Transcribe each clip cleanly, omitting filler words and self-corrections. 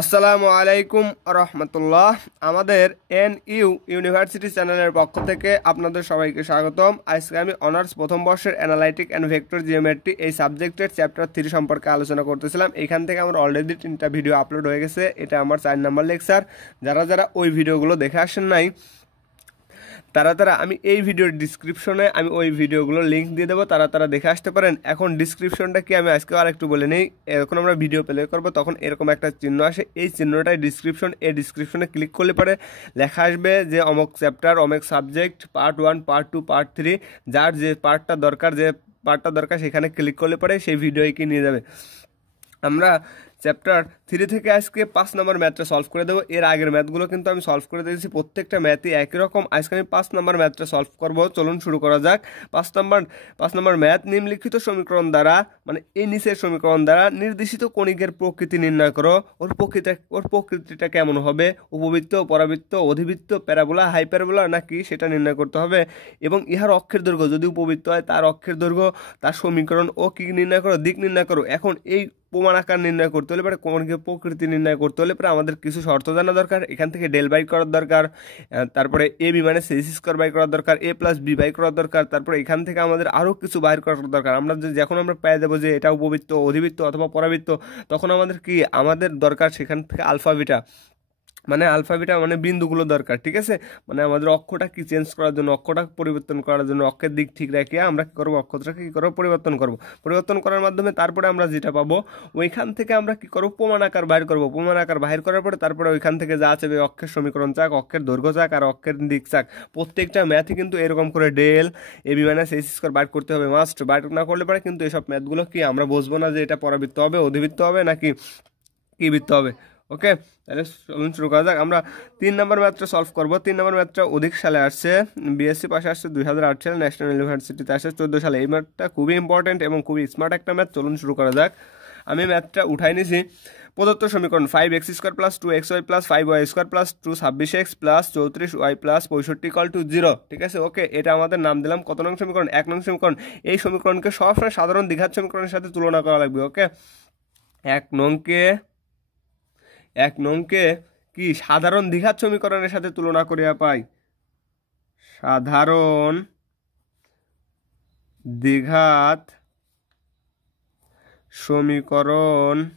আসসালামু আলাইকুম রহমতুল্লাহ। আমাদের ইউনিভার্সিটি চ্যানেলের পক্ষ থেকে আপনাদের সবাইকে স্বাগতম। আজকে আমি অনার্স প্রথম বর্ষের অ্যানালাইটিক অ্যান্ড ভেক্টর জিওমেট্রি এই সাবজেক্টের চ্যাপ্টার 3 সম্পর্কে আলোচনা করতেছিলাম। এখান থেকে আমার অলরেডি 3টা ভিডিও আপলোড হয়ে গেছে। এটা আমার 4 নম্বর লেকচার। যারা ওই ভিডিওগুলো দেখে আসেন নাই তারা আমি এই ভিডিওর ডিসক্রিপশনে আমি ওই ভিডিওগুলোর লিঙ্ক দিয়ে দেবো, তারা দেখে আসতে পারেন। এখন ডিসক্রিপশনটা কি আমি আজকে আর একটু বলে নিই। এখন আমরা ভিডিও প্লে করবো তখন এরকম একটা চিহ্ন আসে, এই চিহ্নটাই ডিসক্রিপশন। এই ডিসক্রিপশনে ক্লিক করলে পরে লেখা আসবে যে অমুক চ্যাপ্টার, অমুক সাবজেক্ট, পার্ট 1, পার্ট 2, পার্ট 3, যার যে পার্টটা দরকার সেখানে ক্লিক করলে পরে সেই ভিডিওই কি নিয়ে যাবে। আমরা চ্যাপ্টার 3 থেকে আজকে 5 নম্বর ম্যাথটা সলভ করে দেবো। এর আগের ম্যাথগুলো কিন্তু আমি সলভ করে দিয়েছি, প্রত্যেকটা ম্যাথই একই রকম। আজকে আমি 5 নম্বর ম্যাথটা সলভ করব। চলুন শুরু করা যাক। 5 নম্বর ম্যাথ, নিম্নলিখিত সমীকরণ দ্বারা এই নিচের সমীকরণ দ্বারা নির্দেশিত কণিকের প্রকৃতি নির্ণয় করো। ওর প্রকৃতিটা কেমন হবে, উপবৃত্ত, পরাবৃত্ত, অধিবৃত্ত, প্যারাবোলা, হাইপারবোলা নাকি সেটা নির্ণয় করতে হবে। এবং ইহার অক্ষের দৈর্ঘ্য, যদি উপবৃত্ত হয় তার অক্ষের দৈর্ঘ্য, তার সমীকরণ ও কি নির্ণয় করো, দিক নির্ণয় করো। এখন এই প্রমাণ আকার নির্ণয় করতে হলে পরে কণিকের প্রকৃতি নির্ণয় করতে হলে পরে আমাদের কিছু শর্ত জানা দরকার। এখান থেকে ডেল বাই করার দরকার, তারপরে এ বি মানে সি স্কোয়ার বাই করার দরকার, এ প্লাস বি বাই করার দরকার। তারপরে এখান থেকে আমাদের আরও কিছু বাইর করার দরকার। আমরা যখন আমরা পেয়ে দেবো যে এটা উপবৃত্ত, অধিবৃত্ত অথবা পরাবৃত্ত, তখন আমাদের দরকার সেখান থেকে আলফা বিটা মানে বিন্দুগুলো দরকার। ঠিক আছে, মানে আমাদের অক্ষটা কি চেঞ্জ করার জন্য, অক্ষটা পরিবর্তন করার জন্য, অক্ষের দিক ঠিক রেখে আমরা কি করবো, অক্ষটাকে কি করবো, পরিবর্তন করার মাধ্যমে তারপরে আমরা যেটা পাবো ওইখান থেকে আমরা কি করবো, প্রমাণ আকার বাইর করবো। প্রমাণ আকার বাইর করার পরে তারপরে ওইখান থেকে যা আছে অক্ষের সমীকরণ চাক, অক্ষের দৈর্ঘ্য চাক আর অক্ষের দিক চাক। প্রত্যেকটা ম্যাথই কিন্তু এরকম করে ডেল এ বি মাইনাস সি স্কোয়ার বাইর করতে হবে, মাস্ট। বাইর না করলে পরে কিন্তু এসব ম্যাথগুলো কি আমরা বুঝবো না যে এটা পরাবৃত্ত হবে, অধিবৃত্ত হবে নাকি কি বৃত্ত হবে। ওকে, তাহলে চলুন শুরু করা যাক। আমরা 3 নম্বর ম্যাথটা সলভ করবো। 3 নম্বর ম্যাথটা অধিক সালে আসছে, বিএসসি পাশে আসছে 2008 সালে, ন্যাশনাল ইউনিভার্সিটিতে আসছে 14 সালে। এই ম্যাথটা খুবই ইম্পর্টেন্ট এবং খুবই স্মার্ট একটা ম্যাথ। চলুন শুরু করা যাক। আমি ম্যাথটা উঠাই নিছি। প্রদত্ত সমীকরণ 5x square plus 2xy plus 5y square plus 226x plus 34y plus 65 = 0। ঠিক আছে, ওকে, এটা আমাদের নাম দিলাম কত নং সমীকরণ, 1 নং সমীকরণ। এই সমীকরণকে সবসময় সাধারণ দ্বিঘাত সমীকরণের সাথে তুলনা করা লাগবে। ওকে, 1 নংকে কি সাধারণ দ্বিঘাত সমীকরণের সাথে তুলনা করিয়া পাই, সাধারণ দ্বিঘাত সমীকরণের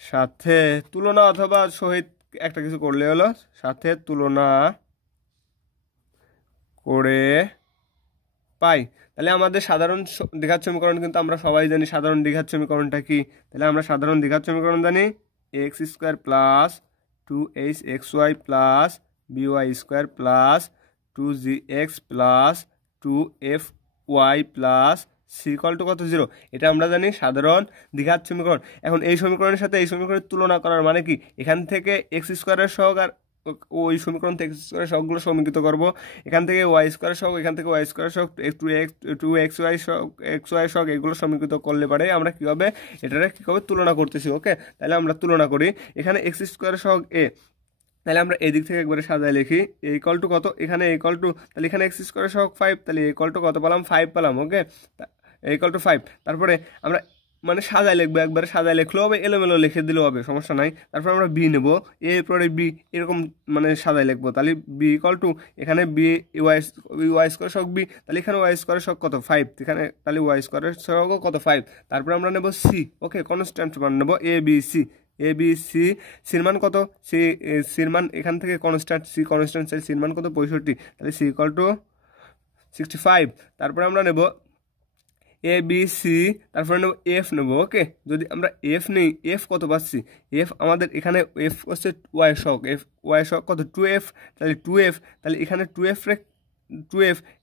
সাথে তুলনা অথবা সহিত একটা কিছু করলে হলো, সাথে তুলনা করে পাই। তাহলে আমাদের সাধারণ দ্বিঘাত সমীকরণ কিন্তু আমরা সবাই জানি। সাধারণ দ্বিঘাত সমীকরণটা কি? তাহলে আমরা সাধারণ দ্বিঘাত সমীকরণ জানি x square plus 2hxy plus by square plus 2gx plus 2fy plus c equal to কত, 0। এটা আমরা জানি সাধারণ দ্বিঘাত সমীকরণ। এখন এই সমীকরণের সাথে এই সমীকরণের তুলনা করার মানে কি, এখান থেকে এক্স স্কোয়ারের সহগ আর ওই সমীকরণ থেকে এক্স স্কোয়ারের সহগগুলো সমীকৃত করবো। এখান থেকে ওয়াই স্কোয়ারের সহগ, এখান থেকে ওয়াই স্কোয়ারের সহগ, 2xy সহগ, এগুলো সমীকৃত করলে পারে আমরা কি হবে, এটারে কি হবে, তুলনা করতেছি। ওকে, তাহলে আমরা তুলনা করি। এখানে এক্স স্কোয়ারের সহগ এ, তাহলে আমরা এদিক থেকে একবারে সাজায় লিখি এ ইকুয়াল টু কত, এখানে ইকুয়াল টু, তাহলে এখানে এক্স স্কোয়ারের সহগ 5, তাহলে ইকুয়াল টু কত পেলাম, 5 পেলাম। ওকে, ইকুয়াল টু 5। তারপরে আমরা সাজায় লিখবো, একবারে সাজায় লিখলেও হবে, এলোমেলো লিখে দিলেও হবে, সমস্যা নাই। তারপর আমরা বি নেবো, এরপরে বি, এরকম সাজায় লিখবো। তাহলে বি ইকুয়াল টু, এখানে বি ওয়াই স্কোয়ার সহগ বি, তাহলে এখানে ওয়াই স্কোয়ারের সহগ কত, 5, এখানে তাহলে ওয়াই স্কোয়ারের সহগও কত, 5। তারপরে আমরা নেবো সি। ওকে, কনস্ট্যান্ট মান নেবো এ বি সি। সির মান কত, সির মান এখান থেকে কনস্ট্যান্ট সির মান কত, 65, তাহলে সি ইকুয়াল টু 65। তারপরে আমরা নেব এ বি সি, তারপরে নেব এফ নেব। ওকে, যদি আমরা এফ নেই, এফ কত পাচ্ছি, এফ আমাদের এখানে এফ হচ্ছে ওয়াই শক, ওয়াই শক কত, 2f, তাহলে 2f, তাহলে এখানে 2f,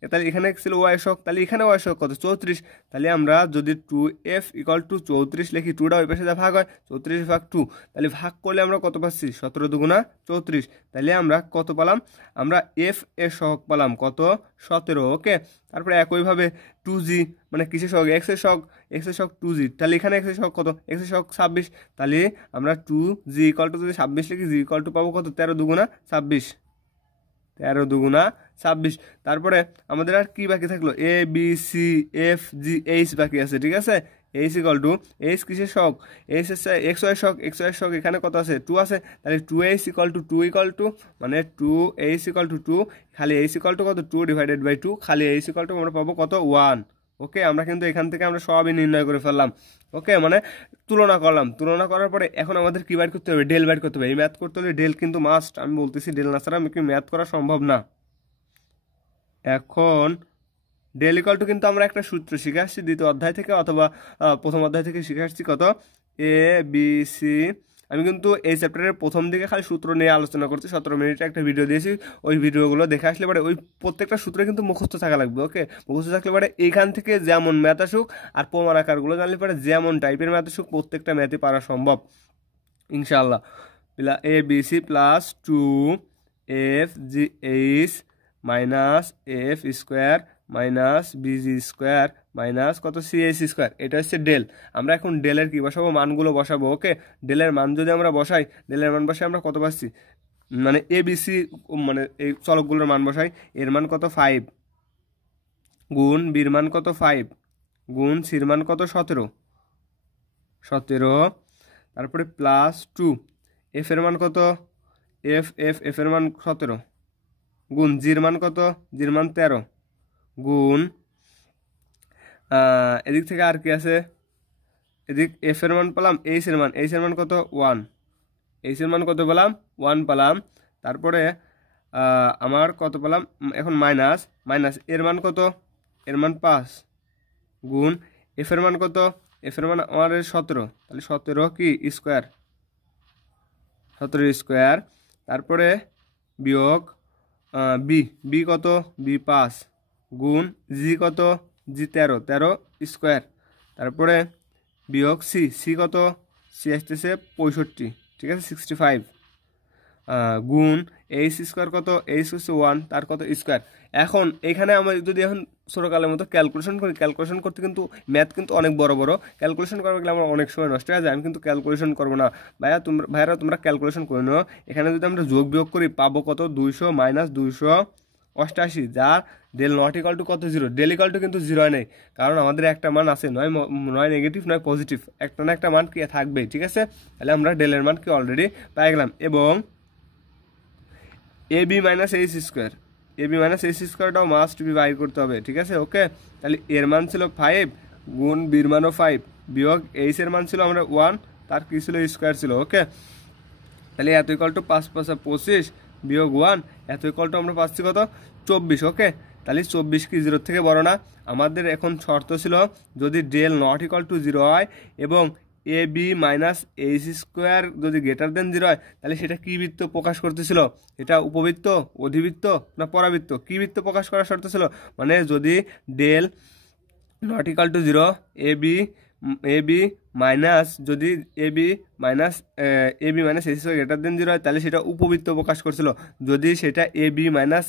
তাহলে এখানে ছিল ওয়াই শক, তাহলে এখানে ওয়াই শক কত, 34। তাহলে আমরা যদি 2f = 34 লিখি, 2টা ওই পাশে ভাগ হয়, 34 ভাগ 2, তাহলে ভাগ করলে আমরা কত পাচ্ছি, 17 দুগুণা 34। তাহলে আমরা কত পেলাম, আমরা এফ এর সহগ পেলাম কত, 17। ওকে, তারপরে একইভাবে 2g মানে কিসের সহগ, এক্স এর সহগ 2g, তাহলে এখানে এক্স এর সহগ কত, এক্স এর সহগ 26। তাহলে আমরা 2g = যদি 26 লিখি, g = পাবো কত, 13 দুগুণা 26, 13 দুগুণা 26। তারপরে আমাদের আর কি বাকি থাকলো, A B C F G H বাকি আছে। ঠিক আছে, এইচ ইকুয়াল টু এইচ কিসের শক, এইচ হচ্ছে এক্স ওয়াই শক, এক্স ওয়াই শক এখানে কত আছে 2 আছে, তাহলে 2h ইকুয়াল টু মানে 2h ইকুয়াল টু 2, খালি h ইকুয়াল টু কত 2/2, খালি h ইকুয়াল টু আমরা পাবো কত 1। ওকে, আমরা কিন্তু এখান থেকে আমরা সবই নির্ণয় করে ফেললাম। ওকে, মানে তুলনা করলাম, তুলনা করার পরে এখন আমাদের কি বের করতে হবে, ডেল বের করতে হবে। এই ম্যাথ করতে হলে ডেল কিন্তু মাস্ট, আমি বলতেছি ডেল না ছাড়া কি ম্যাথ করা সম্ভব না। এখন ডেল ইকুয়াল টু কিন্তু আমরা একটা সূত্র শিখে আসছি দ্বিতীয় অধ্যায় থেকে অথবা প্রথম অধ্যায় থেকে শিখে আসছি কত এ বি সি। আমি কিন্তু এই চ্যাপ্টারের প্রথম দিকে খালি সূত্র নিয়ে আলোচনা করছি, 17 মিনিটে একটা ভিডিও দিয়েছি, ওই ভিডিওগুলো দেখে আসলে পরে ওই প্রত্যেকটা সূত্র কিন্তু মুখস্থ থাকা লাগবে। ওকে, মুখস্থ থাকলে পরে এইখান থেকে যেমন ম্যাথ আসুক আর প্রমাণ আকারগুলো জানলে পরে যেমন টাইপের ম্যাথ আসুক প্রত্যেকটা ম্যাথই পারা সম্ভব ইনশাআল্লাহ। A B C plus 2f(h) minus F square minus BG square minus কত সিএইচ স্কোয়ার, এটা হচ্ছে ডেল। আমরা এখন ডেলের কি বসাবো, মানগুলো বসাবো। ওকে, ডেলের মান যদি আমরা বসাই, ডেলের মান বসাই আমরা কত পাচ্ছি, মানে এ বি সি মানে এই চলকগুলোর মান বসাই, এর মান কত 5 গুণ বির মান কত 5 গুণ সির মান কত 17, তারপরে প্লাস 2 এফ এর মান কত এফ এফ এফ এর মান 17 গুণ জির মান কত, জির মান 13 গুণ এদিক থেকে আর কি আছে, এদিক এফ এর মান পেলাম, এইচ এর মান কত 1, এইচ এর মান কত পেলাম 1 পেলাম। তারপরে আমার কত পেলাম এখন মাইনাস এর মান কত, এর মান 5 গুণ এফ এর মান কত, এফ এর মান আমার 17, তাহলে 17 কি স্কোয়ার, 17 স্কোয়ার। তারপরে বিয়োগ বি কত, বি 5 গুণ জি কত, জি 13 স্কোয়ার। তারপরে বিয়োগ সি কত, সি আসতেছে 65, ঠিক আছে 65 গুণ এইচ স্কোয়ার কত, এইচ হচ্ছে 1, তার কত স্কোয়ার। এখন এখানে আমরা যদি এখন ছোটোকালের মতো ক্যালকুলেশন করি, ক্যালকুলেশন করতে কিন্তু ম্যাথ কিন্তু অনেক বড় বড়, ক্যালকুলেশন করবে গেলে আমার অনেক সময় নষ্ট হয়ে যায়। আমি কিন্তু ক্যালকুলেশন করবো না ভাইয়ারা তোমরা ক্যালকুলেশন করে নাও। এখানে যদি আমরা যোগ বিয়োগ করি পাবো কত 200 মাইনাস 288, যার ডেল নট ইকাল টু কত 0, ডেল ইকাল টু কিন্তু 0 নেই, কারণ আমাদের একটা মান আছে, নয় নেগেটিভ নয় পজিটিভ, একটা না একটা মান কি থাকবেই। ঠিক আছে, তাহলে আমরা ডেলের মান কি অলরেডি পেয়ে গেলাম। এবং এ বি মাইনাস এইচ স্কোয়ারটাও মাস্ট বি বাইর করতে হবে। ঠিক আছে, ওকে, তাহলে এর মান ছিল 5 গুণ বির মানও 5 বিয়োগ এইচ এর মান ছিল আমরা 1, তার কি ছিল স্কোয়ার ছিল। ওকে, তাহলে এত ইকাল টু 5 5 25 বিয়োগ 1, এত ইকাল টু আমরা পাচ্ছি কত 24। ওকে, তাহলে 24 কি 0 থেকে বড় না? আমাদের এখন শর্ত ছিল যদি ডেল নট ইকাল টু 0 হয় এবং A B minus H square যদি গ্রেটার দেন 0 হয়, তাহলে সেটা কি বৃত্ত প্রকাশ করতেছিল, এটা উপবৃত্ত, অধিবৃত্ত না পরাবৃত্ত, কি বৃত্ত প্রকাশ করার শর্ত ছিল, মানে যদি del not equal to 0 A B minus যদি A B minus H square greater than 0 হয়, তাহলে সেটা উপবৃত্ত প্রকাশ করছিল। যদি সেটা A B minus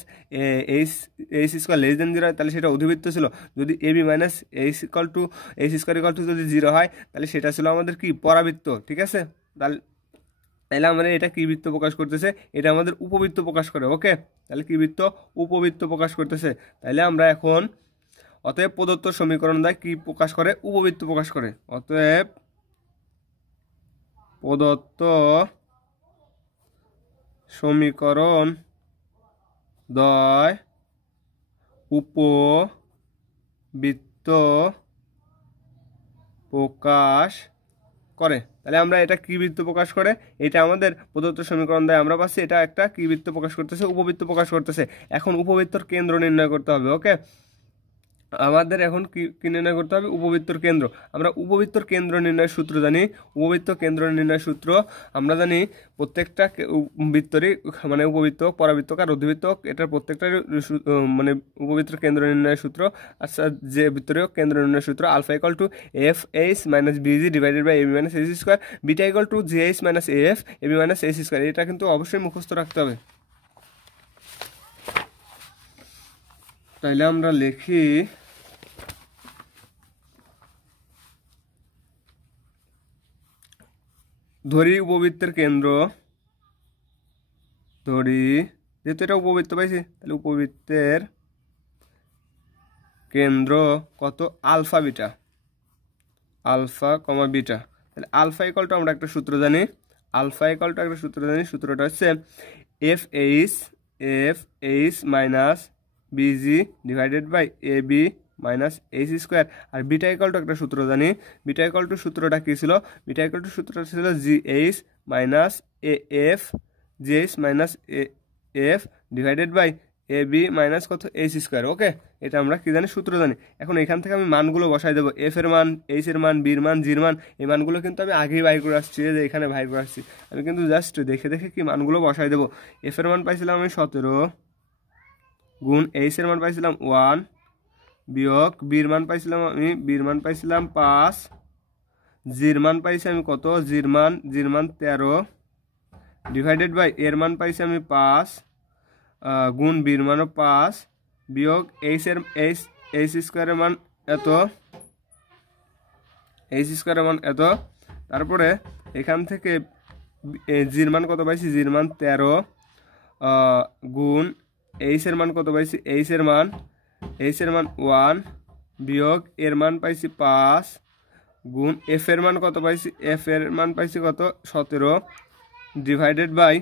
H square less than 0 হয়, তাহলে সেটা অধিবৃত্ত ছিল। যদি A B minus H square equal to যদি 0 হয়, তাহলে সেটা ছিল আমাদের কি পরাবৃত্ত। ঠিক আছে, তাহলে আমাদের এটা কি বৃত্ত প্রকাশ করতেছে, এটা আমাদের উপবৃত্ত প্রকাশ করে। ওকে, তাহলে কি বৃত্ত, উপবৃত্ত প্রকাশ করতেছে। তাহলে আমরা এখন অতএব প্রদত্ত সমীকরণ দ্বারা কি প্রকাশ করে, উপবৃত্ত প্রকাশ করে। অতএব প্রদত্ত সমীকরণ দ্বয় উপবৃত্ত প্রকাশ করে। তাহলে আমরা এটা কি বৃত্ত প্রকাশ করে, এটা আমাদের প্রদত্ত সমীকরণ দ্বারা আমরা পাচ্ছি, এটা একটা কি বৃত্ত প্রকাশ করতেছে, উপবৃত্ত প্রকাশ করতেছে। এখন উপবৃত্তর কেন্দ্র নির্ণয় করতে হবে। ওকে, আমাদের এখন কি নির্ণয় করতে হবে, উপবৃত্তর কেন্দ্র। আমরা উপবৃত্তর কেন্দ্র নির্ণয়ের সূত্র জানি। উপবৃত্ত কেন্দ্র নির্ণয়ের সূত্র আমরা জানি প্রত্যেকটা বৃত্তরই, মানে উপবৃত্ত, পরাবৃত্ত আর অধিবৃত্ত, এটার প্রত্যেকটার মানে উপবৃত্তর কেন্দ্র নির্ণয়ের সূত্র। আচ্ছা, যে বৃত্তরীয় কেন্দ্র নির্ণয়ের সূত্র alpha equal to F H minus BG divided by AB minus H square, beta equal to G H minus F AB minus H square. এটা কিন্তু অবশ্যই মুখস্থ রাখতে হবে। তাইলে আমরা লিখি ধরি উপবৃত্তের কেন্দ্র, যেহেতু এটা উপবৃত্ত পাইছি, তাহলে উপবৃত্তের কেন্দ্র কত alpha beta. Alpha comma beta. তাহলে আলফা ইকুয়াল টু আমরা একটা সূত্র জানি, সূত্রটা হচ্ছে F H minus BG divided by A B minus H square. আর বিটা ইকুয়াল টু একটা সূত্র জানি, সূত্রটা কী ছিল? সূত্রটা ছিল GH minus GH minus F divided by A B minus কত এইচ স্কোয়ার। ওকে, এটা আমরা কি জানি? সূত্র জানি। এখন এখান থেকে আমি মানগুলো বসাই দেবো, এফ এর মান, এইচ এর মান, বির মান, জির মান। এই মানগুলো কিন্তু আমি আগেই বাইর করে আসছি, যে এখানে বাইর করে আসছি। আমি কিন্তু জাস্ট দেখে দেখে কি মানগুলো বসাই দেবো। এফ এর মান পাইছিলাম আমি 17 গুণ এইচ এর মান পাইছিলাম 1 বিয়োগ বির মান পাইছিলাম 5, জির মান পাইছি আমি কত? জির মান 13 ডিভাইডেড বাই এর মান পাইছি আমি 5 গুণ বির মানও 5 বিয়োগ এইচ স্কোয়ারের মান এত, তারপরে এখান থেকে জির মান কত পাইছি? জির মান 13 গুণ এইচ এর মান কত পাইছি? এইচ এর মান 1 বিয়োগ এর মান পাইছি 5 গুণ এফ এর মান কত পাইছি? এফ এর মান পাইছি কত? 17 ডিভাইডেড বাই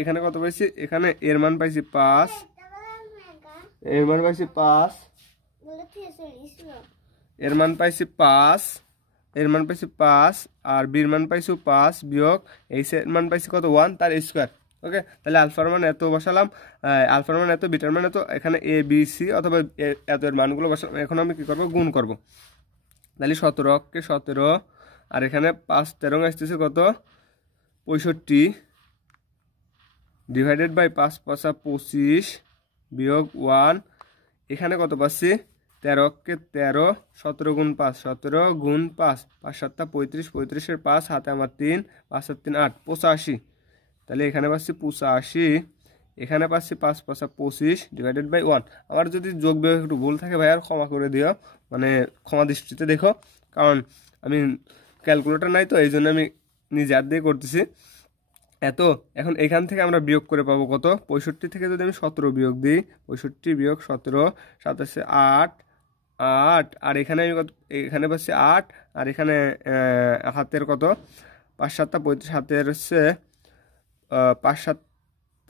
এখানে কত পাইছি? এখানে এর মান পাইছি 5, এর মান পাইছি 5 আর বির মান পাইছি 5 বিয়োগ এইচ এর মান পাইছি কত? 1 তার স্কোয়ার। ওকে, তাহলে আলফার মান এত বসালাম, আলফার মান এত, বিটার মান এত, এখানে এ বি সি অথবা এত এর মানগুলো বসালাম। এখন আমি কি করব? গুণ করব। তাহলে 17 আর এখানে 5 13 আসতেছে কত? 65 ডিভাইডেড বাই 5 5 25 বিয়োগ 1। এখানে কত পাচ্ছি? 13 17 গুণ 5 5 7 35, 35-এর 5 হাতে আমার 3, 5 আর 3 8, 85। তাহলে এখানে পাচ্ছি 85, এখানে পাচ্ছি 5 5 25 ডিভাইডেড বাই 1। আমার যদি যোগ বিয়োগ একটু ভুল থাকে ভাই আর ক্ষমা করে দিও, মানে ক্ষমা দৃষ্টিতে দেখো, কারণ আমি ক্যালকুলেটর নাই তো, এই জন্য আমি নিজে হাত দিয়ে করতেছি। এখন এখান থেকে আমরা বিয়োগ করে পাবো কত? 65 থেকে যদি আমি 17 বিয়োগ দিই, 65 বিয়োগ 17 27 8 আর এখানে পাচ্ছি 8 আর এখানে হাতের কত? 5 7 35, হাতের হচ্ছে 5 7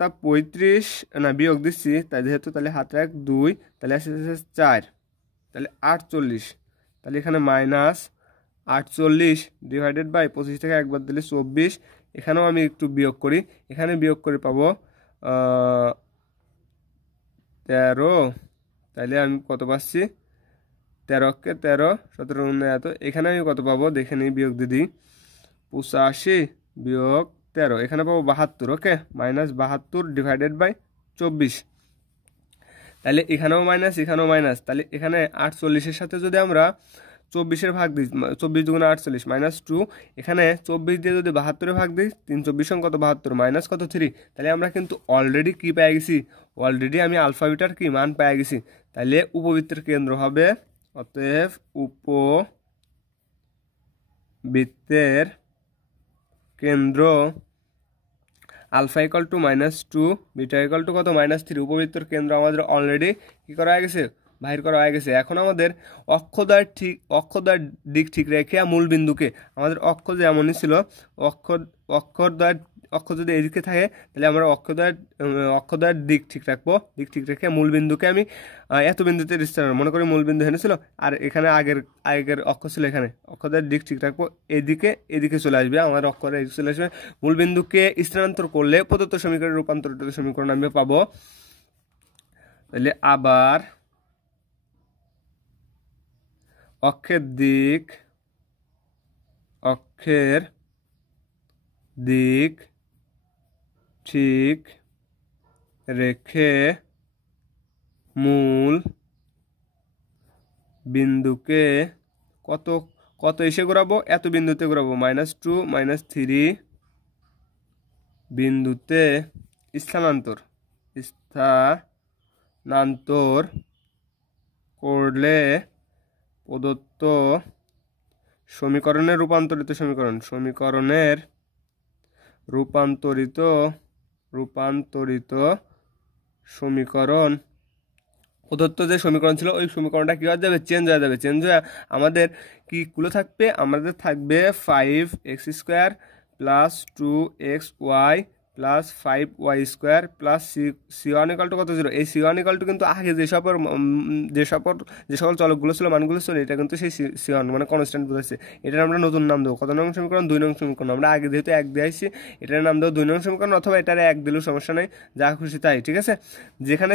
35 না, বিয়োগ দিচ্ছি তাই যেহেতু, তাহলে হাতে 1 2, তাহলে আসছে 4, তাহলে 48। তাহলে এখানে মাইনাস 48 ডিভাইডেড বাই 25 থেকে একবার দিলে 24। এখানেও আমি একটু বিয়োগ করি, এখানে বিয়োগ করে পাবো 13। তাহলে আমি কত পাচ্ছি? 13 13 17 এত। এখানে আমি কত পাবো? দেখে নিই, বিয়োগ দিদি। 85 বিয়োগ 13, এখানে পাবো 72। ওকে, মাইনাস 72 ডিভাইডেড বাই 24। তাহলে এখানেও মাইনাস, এখানেও মাইনাস। তাহলে এখানে 48-এর সাথে যদি আমরা 24-এর ভাগ দিই, 24 দুগুণে 48 মাইনাস 2, এখানে 24 দিয়ে যদি 72-এ ভাগ দিই, 3 24 কত? 72 মাইনাস কত? 3। তাহলে আমরা কিন্তু অলরেডি কি পেয়ে গেছি? অলরেডি আমি আলফা বিটার কি মান পেয়ে গেছি। তাহলে উপবৃত্তের কেন্দ্র হবে, অতএব উপবৃত্তের কেন্দ্র alpha equal to -2, beta equal to কত? -3। উপবৃত্তের কেন্দ্র আমাদের অলরেডি কি করা হয়ে গেছে? বাহির করা হয়ে গেছে। এখন আমাদের অক্ষদ্বয়ের দিক ঠিক রেখে মূল বিন্দুকে, আমাদের অক্ষ যে এমনই ছিল, অক্ষ যদি এদিকে থাকে তাহলে আমরা অক্ষদ্বয়ের দিক ঠিক রাখবো। দিক ঠিক রেখে মূল বিন্দুকে আমি এত বিন্দুতে স্থান, মনে করি মূল বিন্দু এখানে ছিল আর এখানে আগের অক্ষ ছিল, এখানে অক্ষদ্বয়ের দিক ঠিক রাখবো, এদিকে চলে আসবে, আমাদের অক্ষরে এদিকে চলে আসবে। মূল বিন্দুকে স্থানান্তর করলে প্রদত্ত সমীকরণের রূপান্তরিত সমীকরণ আমি পাবো। তাহলে আবার অক্ষের দিক ঠিক রেখে মূল বিন্দুকে কত এসে ঘোরাবো? এত বিন্দুতে ঘোরাবো, -2 -3 বিন্দুতে স্থানান্তর করলে প্রদত্ত সমীকরণের রূপান্তরিত সমীকরণ প্রদত্ত যে সমীকরণ ছিল ওই সমীকরণটা কী হয়ে যাবে? চেঞ্জ হয়ে যাবে। চেঞ্জ হয়ে আমাদের কীগুলো থাকবে, আমাদের থাকবে 5x² plus 2xy plus 5y² plus c1 = কত 0। এই c1 = কিন্তু আগে যে সকল চলকগুলো ছিল, মানগুলো ছিল, এটা কিন্তু সেই c1 মানে কনস্ট্যান্ট বোঝাচ্ছে। এটার আমরা নতুন নাম দেবো, কত নং সমীকরণ? 2 নং সমীকরণ। আমরা আগে যেহেতু 1 দিয়েছি, এটার নাম দেবো 2 নং সমীকরণ, অথবা এটার 1 দিলেও সমস্যা নেই, যা খুশি তাই, ঠিক আছে। যেখানে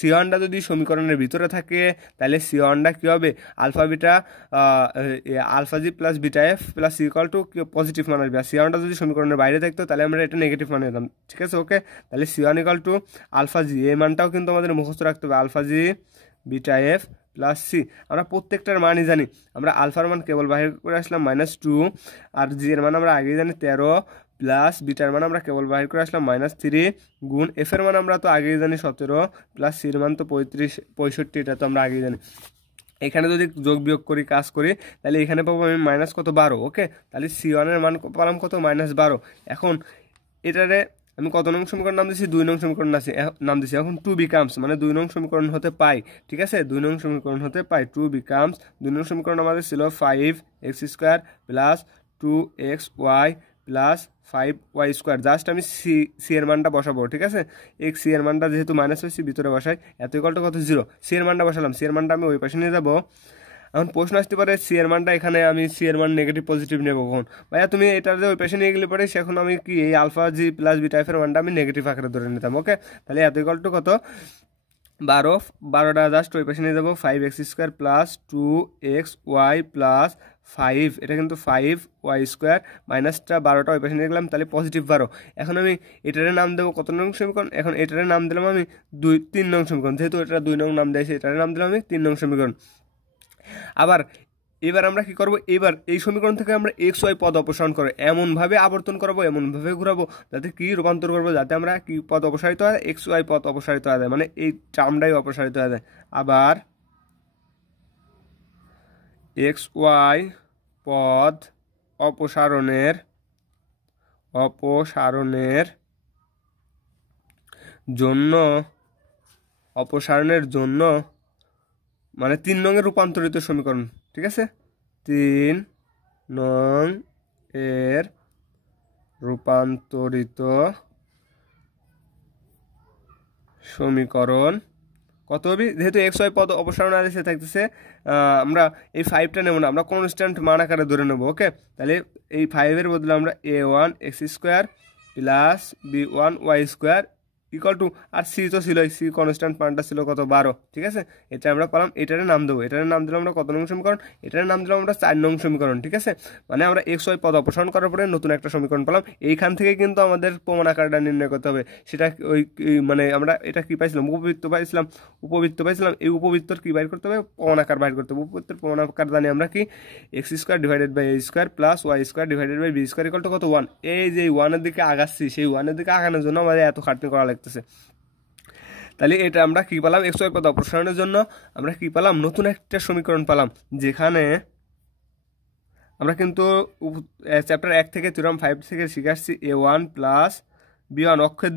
c1টা যদি সমীকরণের ভিতরে থাকে, তাহলে c1টা কি হবে? Alpha G plus beta F plus c = positive মান আসবে। আর c1টা যদি সমীকরণের বাইরে থাকতো, তাহলে আমরা এটা নেগেটিভ মান নিতাম, ঠিক আছে। ওকে, তাহলে c1 = আলফা জি, এই মানটাও কিন্তু আমাদের মুখস্থ রাখতে হবে, আলফা জি বিটা এফ প্লাস সি। আমরা প্রত্যেকটার মানই জানি। আমরা আলফার মান কেবল বাহির করে আসলাম -2, আর জি এর মান আমরা আগেই জানি 13, প্লাস বিটার মান আমরা কেবল বাহির করে আসলাম -3, গুণ এফ এর মান আমরা তো আগেই জানি 17, প্লাস সির মান তো 65, এটা তো আমরা আগেই জানি। এখানে যদি যোগ বিয়োগ করি, কাজ করি, তাহলে এখানে পাবো আমি -12। ওকে, তাহলে c1 এর মান পেলাম কত? -12। এখন এটারে আমি কত নং সমীকরণ নাম দিছি? 2 নং সমীকরণ নাম দিছি। এখন 2 বিকামস মানে 2 নং সমীকরণ হতে পাই, ঠিক আছে। 2 নং সমীকরণ হতে পাই, 2 বিকামস 2 নং সমীকরণ আমাদের ছিল 5x² plus 2xy plus 5y²। Just আমি সি এর মানটা বসাবো, ঠিক আছে। সি এর মানটা যেহেতু মাইনাস হয়েছে, ভিতরে বসাই, এত ইকুয়াল কত? 0। সি এর মানটা বসালাম, সি এর মানটা আমি ওই পাশে নিয়ে যাবো। এখন প্রশ্ন আসতে পারে সি এর মানটা, এখানে আমি সি এর মান নেগেটিভ পজিটিভ নেবো কখন? ভাইয়া তুমি এটা ওই পাশে নিয়ে গেলে পরে এখন আমি কি এই alpha G plus beta F এর মানটা আমি নেগেটিভ আকারে ধরে নিতাম। ওকে, তাহলে এত ইকুয়াল কত? 12টা জাস্ট ওই পাশে নিয়ে যাবো, 5x² প্লাস 2xy প্লাস 5, এটা কিন্তু 5y² মাইনাসটা 12টা ওই পাশে নিয়ে গেলাম, তাহলে +12। এখন আমি এটারে নাম দেবো কত নং সমীকরণ? এখন এটারে নাম দিলাম আমি 3 নং সমীকরণ, যেহেতু এটা 2 নং নাম দিয়েছে, এটারে নাম দিলাম আমি 3 নং সমীকরণ। আবার এবার আমরা কি করব? এবার এই সমীকরণ থেকে আমরা xy পদ অপসারণ করে এমনভাবে আবর্তন করাবো, এমনভাবে ঘুরাবো, যাতে কি রূপান্তর করবো, যাতে আমরা কি পদ অপসারিত হয়? xy পদ অপসারিত হয়ে যায়, মানে এই টার্মটাই অপসারিত হয়ে যায়। আবার xy পদ অপসারণের জন্য মানে 3 নংয়ের রূপান্তরিত সমীকরণ, ঠিক আছে। 3 নং এর রূপান্তরিত সমীকরণ কত হবে? যেহেতু xy পদ অপসারণ আদেশে থাকতেছে, আমরা এই 5টা নেব না, আমরা কনস্ট্যান্ট মান আকারে ধরে নেব। ওকে, তাহলে এই 5-এর বদলে আমরা a1x² plus b1y² equal to, আর সি তো ছিল, সি কনস্ট্যান্ট মানটা ছিল কত? 12, ঠিক আছে। এটা আমরা পেলাম, এটারে নাম দেবো, এটারে নাম দিলাম আমরা কত নং সমীকরণ? এটারে নাম দিলাম আমরা 4 নং সমীকরণ, ঠিক আছে। মানে আমরা xy পদ অপসারণ করার পরে নতুন একটা সমীকরণ পেলাম। এইখান থেকে কিন্তু আমাদের প্রমাণ আকারটা নির্ণয় করতে হবে। সেটা ওই মানে আমরা এটা কি পাইছিলাম? উপবৃত্ত পাইছিলাম। এই উপবৃত্তর কি বাইর করতে হবে? প্রমাণ আকার বাইর করতে হবে। উপবৃত্তের প্রমাণ আকার জানি আমরা কি? x² divided by a² plus y² divided by b² equal to কত? 1। এই যে 1-এর দিকে আগাচ্ছি, সেই 1-এর দিকে আগানোর জন্য আমাদের এত খাটনি করা লাগতেছে। তাহলে এটা আমরা কি পেলাম? xy পদ অপসারণের জন্য আমরা কি পেলাম? নতুন একটা সমীকরণ পেলাম, যেখানে আমরা কিন্তু চ্যাপ্টার 1 থেকে থিওরাম 5 থেকে শিখে আসছি a1 প্লাস b1 অক্ষের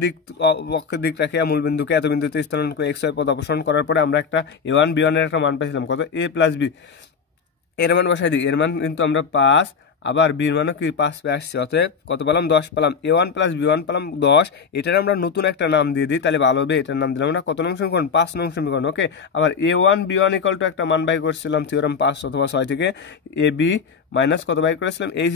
দিক রাখিয়া মূল বিন্দুকে এত বিন্দুতে স্থানান্তর করে xy পদ অপসারণ করার পরে আমরা একটা a1 b1 এর একটা মান পাইছিলাম, কত? a plus b। এর মান বসাই দিই, এর মান কিন্তু আমরা 5, আবার বির মানও কি 5 পেয়ে আসছি, অতএব কত পেলাম? 10 পেলাম। a1 প্লাস b1 পেলাম 10। এটার আমরা নতুন একটা নাম দিয়ে দিই, তাহলে ভালো হবে। এটার নাম দিলাম আমরা কত নং সমীকরণ? 5 নং সমীকরণ। ওকে, আবার a1 b1 ইকুয়াল টু একটা মান বাই করছিলাম থিওরাম 5 অথবা 6 থেকে, ab মাইনাস কত বাই করেছিলাম? h²।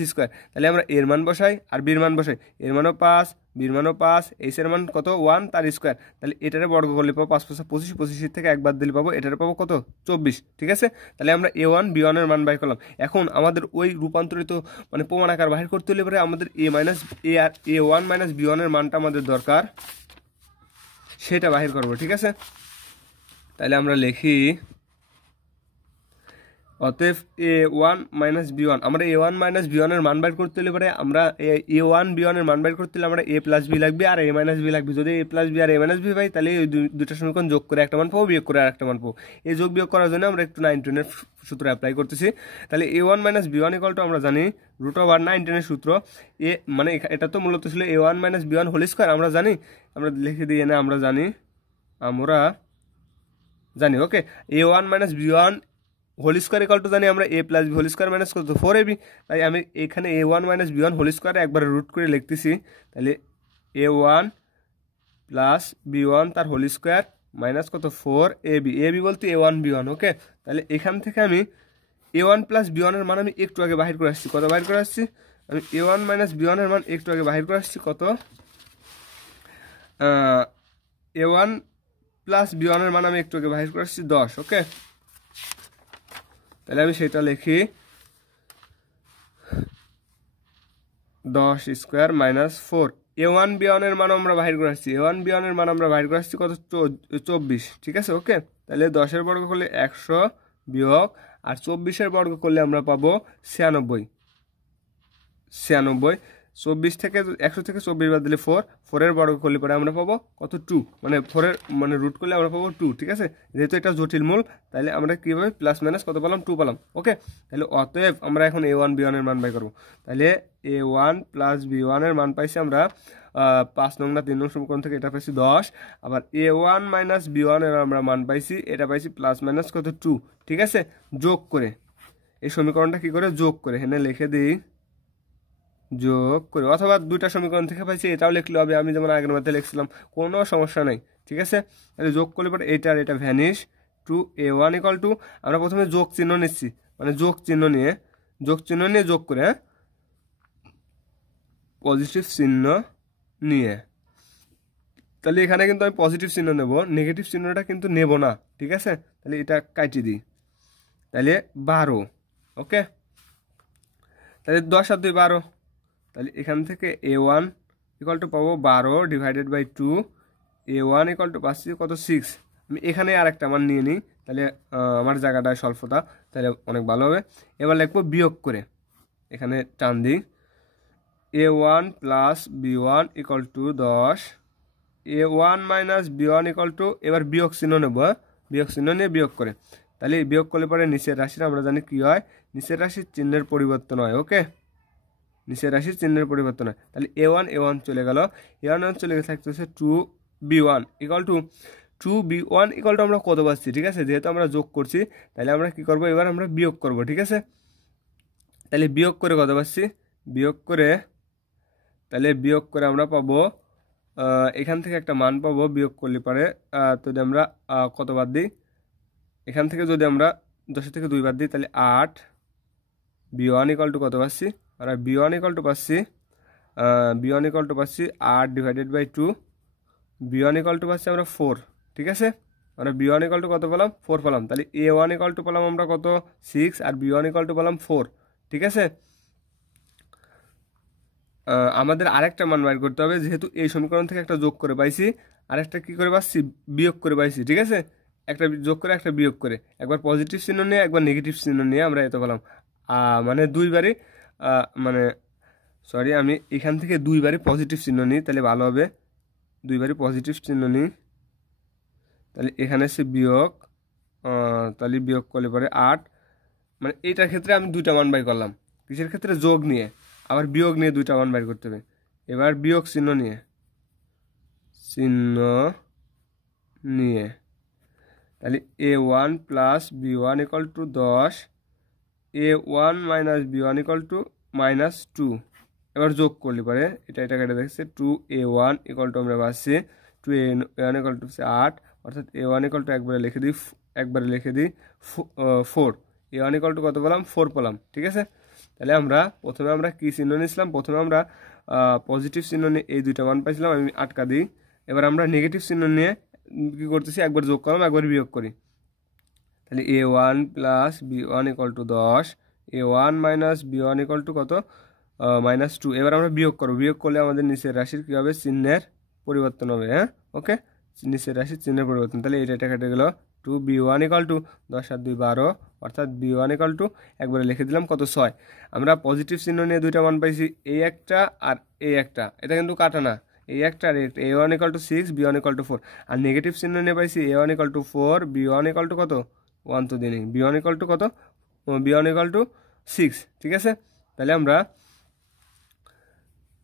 তাহলে আমরা এর মান বসাই আর বির মান বসাই, এর মানও 5, বির মানও 5, এইচ এর মান কত? 1, তার স্কোয়ার। তাহলে এটারে বর্গ করলে পাবো 5 5 25, 25 থেকে একবার দিলে পাবো, এটারে পাবো কত? 24, ঠিক আছে। তাহলে আমরা a1 b1 এর মান বাই করলাম। এখন আমাদের ওই রূপান্তরিত মানে প্রমাণ আকার বাহির করতে হলে পরে আমাদের a1 মাইনাস b1 এর মানটা আমাদের দরকার, সেটা বাহির করবো, ঠিক আছে। তাহলে আমরা লিখি, অতএব a1 মাইনাস b1, আমরা a1 মাইনাস b1 এর মান বাইর করতে হলে পরে আমরা a1 b1 এর মান বাইর করতে হলে আমরা a প্লাস b লাগবে আর a মাইনাস b লাগবে। যদি a প্লাস b আর a মাইনাস b পাই, তাহলে এই দুইটা সমীকরণ যোগ করে একটা মান পাবো, বিয়োগ করে আর একটা মান পাবো। এই যোগ বিয়োগ করার জন্য আমরা একটু 9-10 এর সূত্র অ্যাপ্লাই করতেছি। তাহলে a1 minus b1 equal to আমরা জানি √9-10 এর সূত্র। মানে এটা তো মূলত ছিল a1 minus b1 whole square, আমরা জানি, আমরা লিখে দিয়ে না, আমরা জানি জানি। Okay, a1 minus b1 whole square equal to জানি আমরা a plus B whole square minus কত 4ab। তাই আমি এখানে a1 minus b1 whole square একবার রুট করে লিখতেছি। তাহলে a1 প্লাস b1 তার হোল স্কোয়ার মাইনাস কত 4ab, ab বলতে a1 b1। ওকে, তাহলে এখান থেকে আমি a1 প্লাস b1 এর মান আমি একটু আগে বাহির করে আসছি। কত বাহির করে আসছি? আমি a1 মাইনাস b1 এর মান একটু আগে বাহির করে আসছি। কত? a1 প্লাস b1 এর মান আমি একটু আগে বাহির করে আসছি 10। ওকে, তাহলে আমি সেটা লিখি 10 স্কোয়ার মাইনাস 4। a1 b1 এর মান আমরা বাহির করে আসছি, a1 b1 এর মান আমরা বাহির করে আসছি কত 24। ঠিক আছে। ওকে, তাহলে 10-এর বর্গ করলে 100 বিয়োগ আর 24-এর বর্গ করলে আমরা পাবো 96। 24 থেকে 100 থেকে 24 বাদ দিলে 4-এর বর্গ করলে পরে আমরা পাবো কত 2, মানে 4-এর মানে রুট করলে আমরা পাবো 2। ঠিক আছে, যেহেতু এটা জটিল মূল তাহলে আমরা কীভাবে প্লাস মাইনাস কত পেলাম 2 পেলাম। ওকে, তাহলে অতএব আমরা এখন a1 b1 এর মান বাই করবো। তাহলে a1 প্লাস b1 এর মান পাইছি আমরা 5 নং না 3 নং সমীকরণ থেকে এটা পাইছি 10। আবার a1 মাইনাস b1 এর আমরা মান পাইছি, এটা পাইছি প্লাস মাইনাস কত 2। ঠিক আছে, যোগ করে এই সমীকরণটা কি করে যোগ করে এখানে লিখে দিই, যোগ করে, অথবা দুইটা সমীকরণ থেকে পাইছি এটাও লিখলে হবে, আমি যেমন আগের মধ্যে লিখছিলাম, কোনো সমস্যা নেই। ঠিক আছে, তাহলে যোগ করলে পরে এটা আর এটা vanish two a1 equal two, আমরা প্রথমে যোগ চিহ্ন নিচ্ছি, মানে যোগ চিহ্ন নিয়ে যোগ করে, হ্যাঁ, পজিটিভ চিহ্ন নিয়ে। তাহলে এখানে কিন্তু আমি পজিটিভ চিহ্ন নেব, নেগেটিভ চিহ্নটা কিন্তু নেব না। ঠিক আছে, তাহলে এটা কাটি দিই, তাহলে 12। ওকে, তাহলে 10 আর 2 12। তাহলে এখান থেকে a1 ইকাল টু পাবো 12 divided by 2, a1 equal two পাচ্ছি কত 6। আমি এখানে আর একটা মান নিয়ে নিই, তাহলে আমার জায়গাটায় স্বল্পতা, তাহলে অনেক ভালো হবে। এবার লিখবো বিয়োগ করে, এখানে টান দিই, a1 plus b1 equal two 10, a1 minus b1 equal two, এবার বিয়োগ চিহ্ন নেব, বিয়োগ চিহ্ন নিয়ে বিয়োগ করে, তাহলে বিয়োগ করলে পরে নিচের রাশির আমরা জানি কি হয়, নিচের রাশির চিহ্নের পরিবর্তন হয়। ওকে, নিচের রাশির চিহ্নের পরিবর্তন হয়। তাহলে a1 চলে গেল, a1 চলে গেলে থাকতেছে 2b1 equal to 2b1 equal to আমরা কত পাচ্ছি? ঠিক আছে, যেহেতু আমরা যোগ করছি তাহলে আমরা কি করব, এবার আমরা বিয়োগ করব। ঠিক আছে, তাহলে বিয়োগ করে কত পাচ্ছি, তাহলে বিয়োগ করে আমরা পাবো এখান থেকে একটা মান পাবো, বিয়োগ করলে পারে যদি আমরা কত বাদ দিই, এখান থেকে যদি আমরা 10 থেকে 2 বাদ দিই তাহলে 8, b1 ইকাল টু কত পাচ্ছি, আর b1 ইকাল টু পাচ্ছি 8 divided by 2, b1 equal two পাচ্ছি আমরা 4। ঠিক আছে, আমরা b1 ইকাল টু কত পেলাম 4 পেলাম। তাহলে a1 ইকাল টু পেলাম আমরা কত 6 আর b1 ইকাল টু পেলাম 4। ঠিক আছে, আমাদের আরেকটা মান বের করতে হবে, যেহেতু এই সমীকরণ থেকে একটা যোগ করে পাইছি, আরেকটা কি করে পাচ্ছি, বিয়োগ করে পাইছি। ঠিক আছে, একটা যোগ করে একটা বিয়োগ করে, একবার পজিটিভ চিহ্ন নিয়ে একবার নেগেটিভ চিহ্ন নিয়ে আমরা এত পেলাম, মানে দুইবারই, মানে সরি, আমি এখান থেকে দুইবারই পজিটিভ চিহ্ন নিই তাহলে ভালো হবে, দুইবারই পজিটিভ চিহ্ন নিই, তাহলে এখানে সে বিয়োগ, তাহলে বিয়োগ করলে পরে 8, মানে এইটার ক্ষেত্রে আমি দুইটা মান বাই করলাম, কিসের ক্ষেত্রে, যোগ নিয়ে, আবার বিয়োগ নিয়ে দুইটা মান বের করতে হবে। এবার বিয়োগ চিহ্ন নিয়ে তাহলে a1 plus b1 equal two 10, a1 minus b1 equal two -2। এবার যোগ করলে পরে এটা কেটে দেখছে 2a1 ইকাল টু আমরা পাচ্ছি 2a1 ইকাল টু 8, অর্থাৎ a1 ইকাল টু একবারে লিখে দিই 4, a1 ইকাল টু কত পেলাম 4 পেলাম। ঠিক আছে, তাহলে প্রথমে আমরা কি চিহ্ন নিয়েছিলাম, প্রথমে আমরা পজিটিভ চিহ্ন নিয়ে এই দুইটা মান পাইছিলাম, আমি আটকা দিই। এবার আমরা নেগেটিভ চিহ্ন নিয়ে কি করতেছি, একবার যোগ করলাম একবার বিয়োগ করি, তাহলে a1 plus b1 equal two 10, a1 minus b1 equal two কত -2। এবার আমরা বিয়োগ করবো, বিয়োগ করলে আমাদের নিচের রাশির কী হবে, চিহ্নের পরিবর্তন হবে। হ্যাঁ, ওকে, নিচের রাশির চিহ্নের পরিবর্তন, তাহলে এটা কেটে গেল 2b1 ইকাল টু 10 আর 2 12, অর্থাৎ b1 ইকাল টু একবারে লিখে দিলাম কত 6। আমরা পজিটিভ চিহ্ন নিয়ে দুইটা মান পাইছি, এই একটা আর এই একটা, এটা কিন্তু কাটা না, এই একটা আর একটা, a1 equal to 6, b1 equal to 4, আর নেগেটিভ চিহ্ন নিয়ে পাইছি a1 equal to 4, b1 equal two কত 1 তো দিনই, b1 ইকাল টু কত, b1 ইকাল টু 6। ঠিক আছে, তাহলে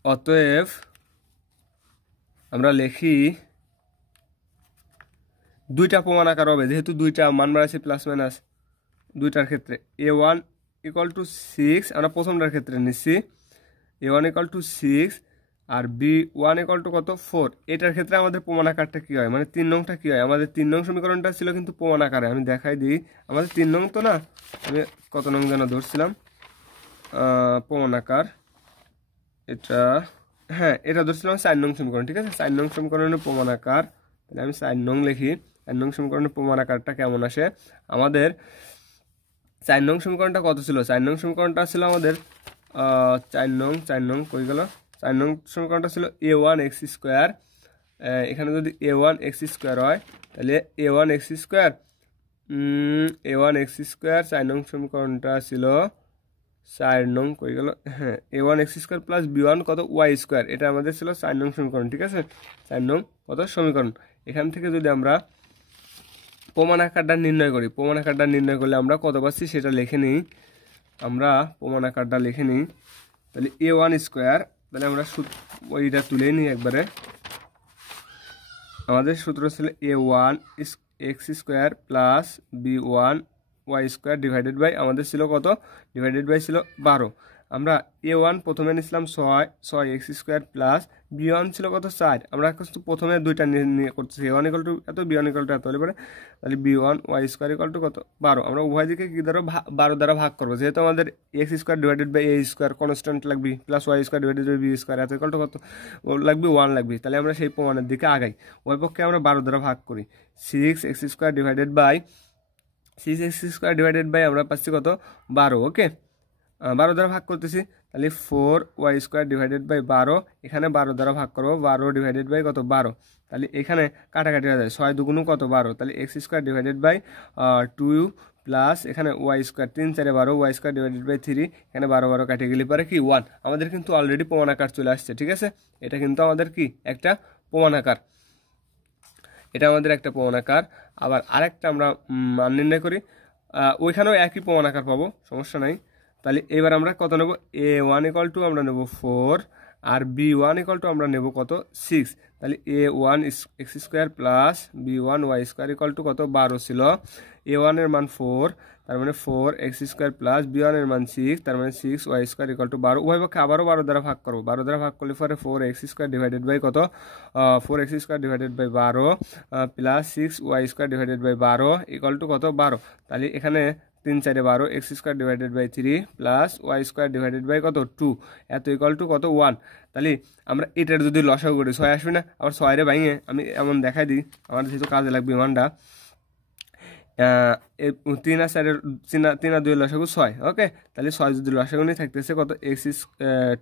অতএব আমরা লিখি দুইটা প্রমাণ আকার হবে, যেহেতু দুইটা মান বাড়াচ্ছি প্লাস মাইনাস দুইটার ক্ষেত্রে। A1 = 6 আমরা প্রথমটার ক্ষেত্রে নিচ্ছি, A1 = 6 আর B1 = কত 4। এটার ক্ষেত্রে আমাদের প্রমাণ আকারটা কী হয়, মানে 3 নংটা কী হয়। আমাদের 3 নং সমীকরণটা ছিল কিন্তু প্রমাণ আকারে, আমি দেখাই দিই। আমাদের 3 নং তো না, আমি কত নং যেন ধরছিলাম প্রমাণ আকার, এটা হ্যাঁ এটা ধরছিলাম 4 নং সমীকরণ, ঠিক আছে। 4 নং সমীকরণের প্রমাণ আকার, তাহলে আমি 4 নং লিখি। 4 নং সমীকরণের প্রমাণ আকারটা কেমন আসে আমাদের। 4 নং সমীকরণটা কত ছিল, 4 নং সমীকরণটা ছিল আমাদের 4 নং কই গেল, 4 নং সমীকরণটা ছিল A1x²। এখানে যদি A1x² হয় তাহলে A1x², A1x² 4 নং সমীকরণটা ছিল 4 নং কই গেল, হ্যাঁ A1x² প্লাস B1 কত y², এটা আমাদের ছিল 4 নং সমীকরণ, ঠিক আছে। 4 নং কত সমীকরণ। এখান থেকে যদি আমরা প্রমাণ আকারটা নির্ণয় করি, প্রমাণ আকারটা নির্ণয় করলে আমরা কত পাচ্ছি সেটা লিখে নিই। আমরা প্রমাণ আকারটা লিখে নিই, তাহলে A1², তাহলে আমরা ওইটা তুলে নিই একবারে। আমাদের সূত্র ছিল A1x² plus B1 y² divided by আমাদের ছিল কত, ডিভাইডেড বাই ছিল 12। আমরা A1 প্রথমে নিয়েছিলাম 6x² প্লাস B1 ছিল কত 4। আমরা কিন্তু প্রথমে দুইটা নিয়ে করতেছি, A1 = এত, B1 = এত হলে পরে তাহলে B1 y² = কত 12। আমরা উভয় দিকে কী দ্বারা 12 দ্বারা ভাগ করবো, যেহেতু আমাদের x² divided by a² constant লাগবে, plus y² divided by b² এত কত লাগবে 1 লাগবে। তাহলে আমরা সেই প্রমাণের দিকে আগাই, ওই পক্ষে আমরা 12 দ্বারা ভাগ করি। 6x² ডিভাইডেড বাই আমরা পাচ্ছি কত 12, ওকে। 12 দ্বারা ভাগ করতেছি, তাহলে 4y² ডিভাইডেড বাই 12, এখানে 12 দ্বারা ভাগ করবো, 12 ডিভাইডেড বাই কত 12, তাহলে এখানে কাটাকাটি হয়ে যায়, 6 দুগুণ কত 12, তাহলে x² ডিভাইডেড বাই 2 প্লাস এখানে y², 3 4 12, y² ডিভাইডেড বাই 3, এখানে 12 12 কাটিয়ে গেলে পরে কি 1। আমাদের কিন্তু অলরেডি প্রমাণ আকার চলে আসছে, ঠিক আছে। এটা কিন্তু আমাদের কি একটা প্রমাণ আকার, এটা আমাদের একটা প্রমাণ আকার। আবার আরেকটা আমরা মান নির্ণয় করি, ওইখানেও একই প্রমাণ আকার পাবো, সমস্যা নাই। তাহলে এবার আমরা কত নেব, A1 = আমরা নেব 4 আর B1 = আমরা নেব কত 6। তাহলে A1x² প্লাস B1 y² = কত 12 ছিল। A1 এর মান 4, তার মানে 4x² প্লাস B1 এর মান 6, তার মানে 6y² = 12। উভয় পক্ষে আবারও 12 দ্বারা ভাগ করবো, 12 দ্বারা ভাগ করলে পরে 4x² ডিভাইডেড বাই কত 4x² divided by 12 plus 6y² divided by 12 = কত 12। তাহলে এখানে 3 4 12, x² divided by 3 plus y² divided by কত 2 এত কত 1। তাহলে আমরা এটার যদি লসাগু করি 6 আসবে না, আবার 6 রে ভাঙে আমি এমন দেখাই দিই, আমার যেহেতু কাজে লাগবে মানটা। 3 আর 4 3 আর 2 লসাগু 6, ওকে। তাহলে 6 যদি লসাগু নিয়ে থাকতেছে কত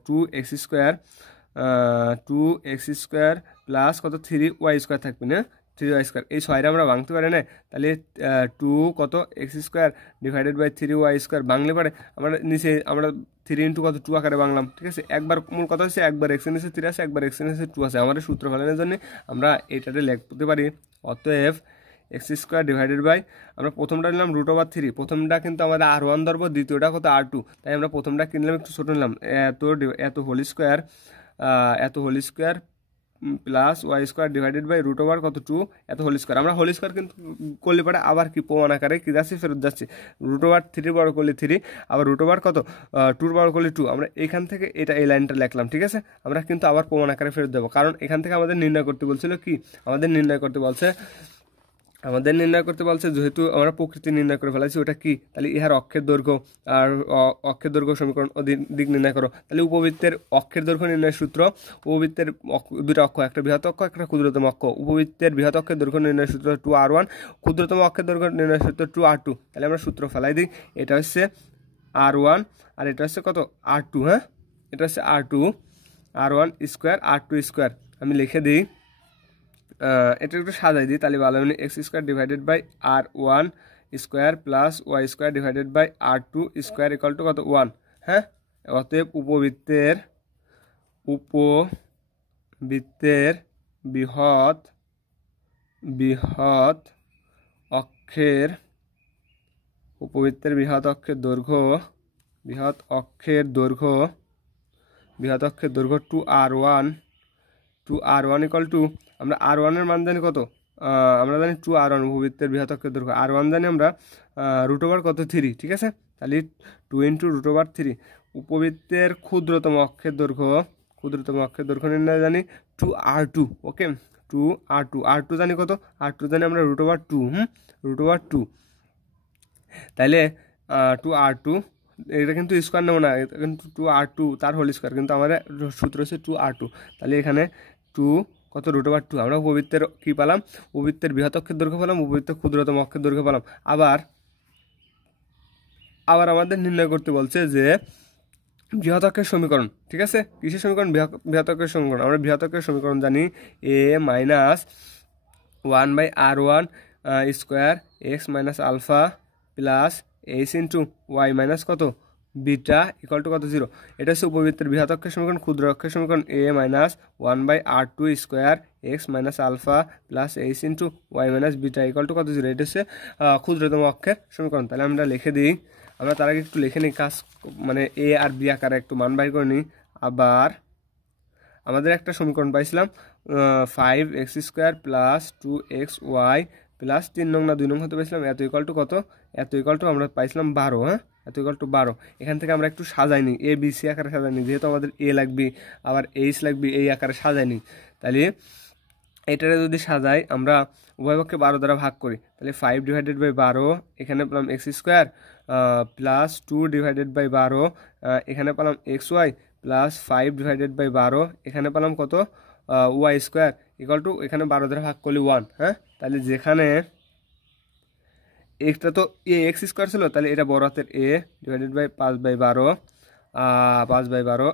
2x² প্লাস কত 3y² থাকবে না, 3y²। এই 6 আমরা ভাঙতে পারি না, তাহলে 2 কত x² ডিভাইডেড বাই 3y² ভাঙলে পারে আমরা নিচে আমরা 3 × কত 2 আকারে বাংলাম, ঠিক আছে। একবার মূল কথা হচ্ছে একবার x এর নিচে 3 আছে, একবার x এর নিচে 2 আছে। আমাদের সূত্র ফেলানোর জন্য আমরা এটাতে লিখতে পারি, অতএব x² ডিভাইডেড বাই আমরা প্রথমটা নিলাম √3, প্রথমটা কিন্তু আমাদের r1 ধরবো, দ্বিতীয়টা কত r2, তাই আমরা প্রথমটা কিনলাম একটু ছোটো নিলাম, এত whole square plus y² divided by √ওভার কত 2 এত হোল স্কোয়ার। আমরা হোল স্কোয়ার কিন্তু করলে পরে আবার কি প্রমাণ আকারে কি যাচ্ছে ফেরত যাচ্ছে, √ওভার 3 বড় করলে 3, আবার √ওভার কত 2 বড় করলে 2। আমরা এখান থেকে এটা এই লাইনটা লিখলাম, ঠিক আছে। আমরা কিন্তু আবার প্রমাণ আকারে ফেরত দেবো, কারণ এখান থেকে আমাদের নির্ণয় করতে বলছিল কি, আমাদের নির্ণয় করতে বলছে যেহেতু আমরা প্রকৃতি নির্ণয় করে ফেলাইছি ওটা কি, তাহলে ইহার অক্ষের দৈর্ঘ্য আর অক্ষের দৈর্ঘ্য সমীকরণ ও দিক নির্ণয় করো। তাহলে উপবৃত্তের অক্ষের দৈর্ঘ্য নির্ণয় সূত্র, উপবৃত্তের দুটো অক্ষ, একটা বৃহৎ অক্ষ একটা ক্ষুদ্রতম অক্ষ। উপবৃত্তের বৃহৎ অক্ষের দৈর্ঘ্য নির্ণয় সূত্র 2r1, ক্ষুদ্রতম অক্ষের দৈর্ঘ্য নির্ণয় সূত্র 2r2। তাহলে আমরা সূত্র ফেলাই দিই, এটা হচ্ছে r1 আর এটা হচ্ছে কত r2, হ্যাঁ এটা হচ্ছে r1² r2²। আমি লিখে দিই, এটা একটু সাজাই দিই তাহলে ভালো হবে। x² divided by r1² plus y² divided by r2² = কত 1, হ্যাঁ। অতএব উপবৃত্তের বৃহৎ অক্ষের দৈর্ঘ্য 2r1 = আমরা r1 এর মান জানি কত আমরা জানি 2r1 উপবৃত্তের বৃহৎ অক্ষের দৈর্ঘ্য, r1 জানি আমরা √, কত 3, ঠিক আছে। তাহলে 2 × √3 উপবৃত্তের ক্ষুদ্রতম অক্ষের দৈর্ঘ্য নির্ণয় জানি 2r2, ওকে। 2r2 জানি কত, r2 জানি আমরা √2, √2, তাইলে 2r2, এটা কিন্তু স্কোয়ার নেব না, এটা কিন্তু 2r2 তার হোল স্কোয়ার, কিন্তু আমাদের সূত্র হচ্ছে 2r2। তাহলে এখানে 2 কত √2, আমরা উপবৃত্তের কী পেলাম, উপবৃত্তের বৃহৎ অক্ষের দৈর্ঘ্য পেলাম, উপবৃত্তের ক্ষুদ্রতম অক্ষের দৈর্ঘ্য পেলাম। আবার আমাদের নির্ণয় করতে বলছে যে বৃহৎ অক্ষের সমীকরণ, ঠিক আছে। কিসের সমীকরণ, বৃহৎ অক্ষের সমীকরণ। আমরা বৃহৎ অক্ষের সমীকরণ জানি a - 1/r1 square x - alpha plus h × y minus কত বিটা ইকুয়াল টু কত 0। এটা হচ্ছে উপবৃত্তের বৃহৎ অক্ষের সমীকরণ। ক্ষুদ্র অক্ষের সমীকরণ a - 1/r2 square x - alpha plus h × y minus beta equal to কত 0। এটা হচ্ছে ক্ষুদ্রতম অক্ষের সমীকরণ। তাহলে আমরা লিখে দিই, আমরা তার আগে একটু লিখে নিই কাজ, মানে a আর b আকারে একটু মান বাই করে নিই। আবার আমাদের একটা সমীকরণ পাইছিলাম 5x² প্লাস 2xy প্লাস 3 নং না 2 নং হতে পাইছিলাম এত ইকুয়াল টু কত, এত ইকুয়াল টু আমরা পাইছিলাম 12, হ্যাঁ, এত ইকুয়াল টু 12। এখান থেকে আমরা একটু সাজাই নিই, a b c আকারে সাজাই নিই, যেহেতু আমাদের a লাগবে আবার h লাগবে, এই আকারে সাজাই নিই। তাহলে এটারে যদি সাজাই, আমরা উভয়পক্ষে 12 দ্বারা ভাগ করি, তাহলে 5/12, এখানে পেলাম x² প্লাস 2/12, এখানে পেলাম xy প্লাস 5/12, এখানে পেলাম কত y² ইকুয়াল টু, এখানে 12 দ্বারা ভাগ করলে 1, হ্যাঁ। তাহলে যেখানে এক্সটা তো ax² ছিল, তাহলে এটা বড় হাতের a ডিভাইডেড বাই 5/12,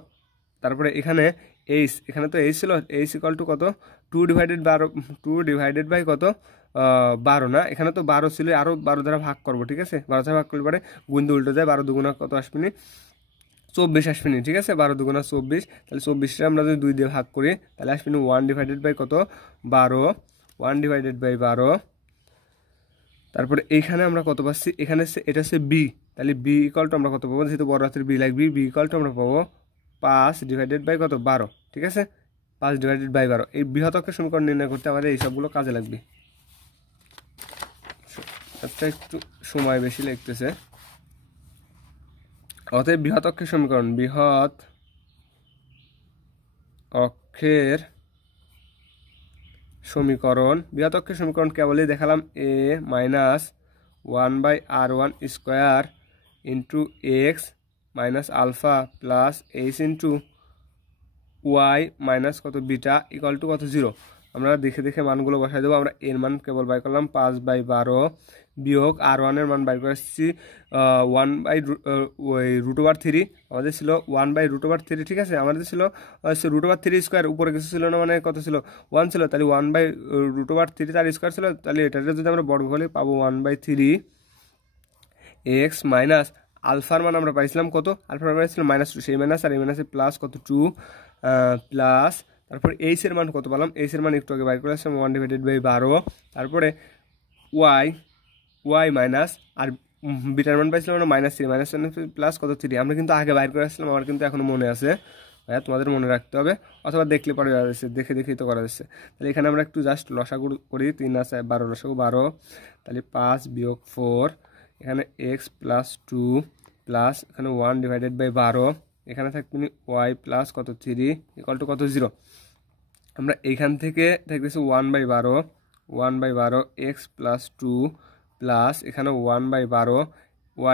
তারপরে এখানে এখানে তো ছিল, ইকুয়াল টু কত 2/12 কত 12 না, এখানে তো 12 ছিল, আরও 12 দ্বারা ভাগ করবো, ঠিক আছে। 12 দ্বারা ভাগ করলে পরে গুণ দিয়ে উল্টো যায়, 12 দুগুণা কত আসবেনি 24 আসবেনি, ঠিক আছে। 12 দুগুণা 24, তাহলে 24টা আমরা যদি 2 দিয়ে ভাগ করি তাহলে আসবেনি 1/12 কত 12, 1/12। তারপরে এইখানে আমরা কত পাচ্ছি, এখানে এটা হচ্ছে বি, তাহলে বি ইকুয়াল টু আমরা কত পাবো, যেহেতু বড় হাতের বি লাগবে, বি ইকুয়াল টু আমরা পাবো 5/12 কত 12, ঠিক আছে। 5/12। এই বৃহৎ অক্ষের সমীকরণ নির্ণয় করতে আমাদের এই সবগুলো কাজে লাগবে। একটা একটু সময় বেশি লাগতেছে। অতএব বৃহৎ অক্ষের সমীকরণ, বৃহৎ অক্ষের সমীকরণ কেবলই দেখালাম a - 1/r1 square into x minus alpha plus h × y minus কত বিটা ইকুয়াল টু কত 0। আমরা দেখে দেখে মানগুলো বসাই দেবো। আমরা এর মান কেবল বাই করলাম 5/12 বিয়োগ r1 এর মান বাই করে আসছি 1/√3, আমাদের ছিল 1/√3, ঠিক আছে। আমাদের ছিল √3 স্কোয়ার, উপরে কিছু ছিল না, মানে কত ছিল 1 ছিল, তাহলে 1/√3 তার স্কোয়ার ছিল, তাহলে এটাতে যদি আমরা বর্গ হলে পাবো 1/3 x মাইনাস আলফার মান আমরা পাইছিলাম কত, আলফার মান ছিল -2, সেই মাইনাস আর এই মাইনাসে প্লাস কত 2 প্লাস, তারপরে এইচ এর মান কত পেলাম, এইচ এর মান একটু আগে বাইর করে আসলাম 1/12, তারপরে ওয়াই মাইনাস আর বিটার মান পাইছিলাম আমরা -3, প্লাস কত 3, আমরা কিন্তু আগে বাইর করে আসলাম, আমার কিন্তু এখনো মনে আছে, হ্যাঁ তোমাদের মনে রাখতে হবে, অথবা দেখলে পরে যাচ্ছে, দেখে দেখেই তো করা যাচ্ছে। তাহলে এখানে আমরা একটু জাস্ট লসাগু করি, 3 আছে 12, লসাগু 12, তাহলে 5 বিয়োগ 4, এখানে x প্লাস 2 প্লাস এখানে 1/12, এখানে থাকবে y প্লাস কত 3 ইকুয়াল টু কত 0। আমরা এইখান থেকে থাকতেছে 1/12 x প্লাস 2 প্লাস এখানে 1/12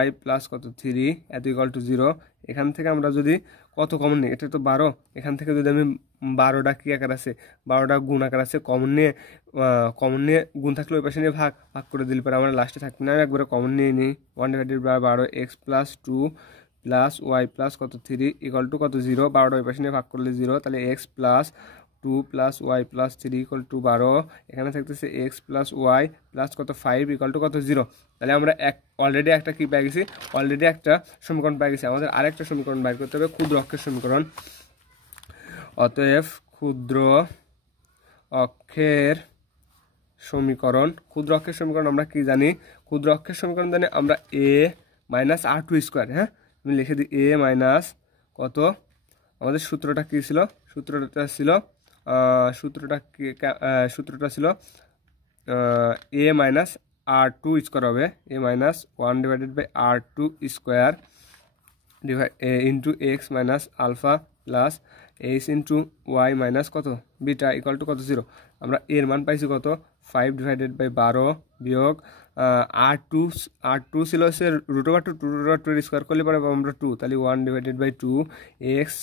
y প্লাস কত 3 এত ইকুয়াল টু 0। এখান থেকে আমরা যদি কত কমন নিই, এটা তো 12, এখান থেকে যদি আমি 12টা কী আকার আছে, 12টা গুণ আকার আছে, কমন নিয়ে গুণ থাকলে ওই পাশে নিয়ে ভাগ করে দিলে পরে আমরা লাস্টে থাকবে না, আমি একবারে কমন নিয়ে নিই 1/12 x plus 2 plus Y plus কত 3 ইকুয়াল টু কত 0। 12টা ওই পাশে নিয়ে ভাগ করলে 0, তাহলে x plus 2 plus Y plus 3 equal to 12, এখানে থাকতেছে x প্লাস ওয়াই প্লাস কত 5 ইকুয়াল টু কত 0। তাহলে আমরা অলরেডি একটা কি পেয়ে গেছি, অলরেডি একটা সমীকরণ পেয়ে গেছি। আমাদের আরেকটা সমীকরণ বাইর করতে হবে, ক্ষুদ্র অক্ষের সমীকরণ। অতএব ক্ষুদ্র অক্ষের সমীকরণ আমরা কি জানি, ক্ষুদ্র অক্ষের সমীকরণ জানি আমরা a - r2 স্কোয়ার, হ্যাঁ আমি লিখে দিই a মাইনাস কত, আমাদের সূত্রটা কি ছিল, সূত্রটা ছিল এ মাইনাস r2 স্কোয়ার হবে A minus 1 divided by r2 square into X minus alpha plus H into Y minus কত বিটা ইকুয়াল টু কত 0। আমরা এর মান পাইছি কত 5 ডিভাইডেড বাই 12 বিয়োগ r2 ছিল হচ্ছে √2 2 স্কোয়ার করলে পরে আমরা 2, তাহলে 1 ডিভাইডেড বাই 2 এক্স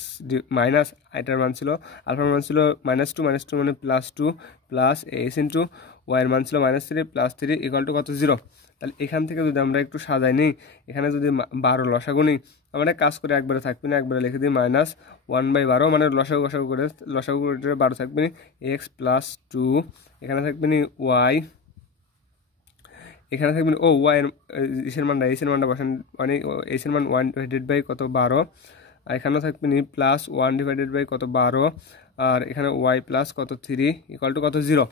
মাইনাস এটার মান ছিল আলফার মান ছিল -2 মানে +2 প্লাস এইচ ইন্টু ওয়াইয়ের মান ছিল -3 +3 ইকুয়াল টু কত 0। তাহলে এখান থেকে যদি আমরা একটু সাজাই নিই, এখানে যদি 12 লসাগু নিই, আমরা কাজ করে একবারে থাকবে না, একবারে লিখে দিই -1/12 মানে লসাগু করে 12 থাকবে না এক্স প্লাস 2, এখানে থাকবে না ওয়াই, এখানে থাকবেন ওয়াই এর মানটা বসান মানে এর মান 1 ডিভাইডেড বাই কত 12, আর এখানেও থাকবে নি প্লাস 1 ডিভাইডেড বাই কত 12, আর এখানে ওয়াই প্লাস কত 3 ইকুয়াল টু কত 0।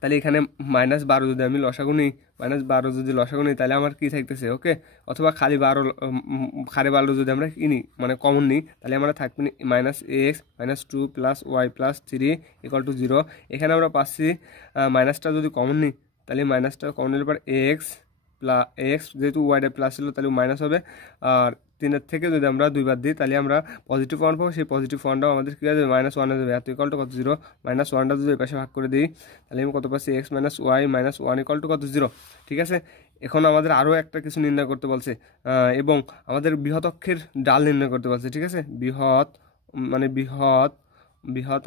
তাহলে এখানে -12 যদি আমি লসাগু নিই, -12 যদি লসাগু নিই তাহলে আমার কি থাকতেছে ওকে, অথবা খালি 12 যদি আমরা কিনি মানে কমন নিই তাহলে আমরা থাকবে -x -2 plus Y plus 3 equal to 0। এখানে আমরা পাচ্ছি মাইনাসটা যদি কমন নিই তাহলে মাইনাসটা কমন নিলে পর এক্স যেহেতু ওয়াইটা প্লাস ছিল তাহলে মাইনাস হবে, আর 3 থেকে যদি আমরা 2 বাদ দিই তাহলে আমরা পজিটিভ ওয়ান পাবো, সেই পজিটিভ ওয়ানটাও আমাদের কী হয়ে যাবে -1 হয়ে যাবে, এত ইকুয়াল টু কত 0। -1টা যদি এই পাশে ভাগ করে দিই তাহলে আমি কত পাচ্ছি x minus Y minus 1 equal to কত 0। ঠিক আছে, এখন আমাদের আরও একটা কিছু নির্ণয় করতে বলছে এবং আমাদের বৃহৎ অক্ষের ডাল নির্ণয় করতে বলছে। ঠিক আছে, বৃহৎ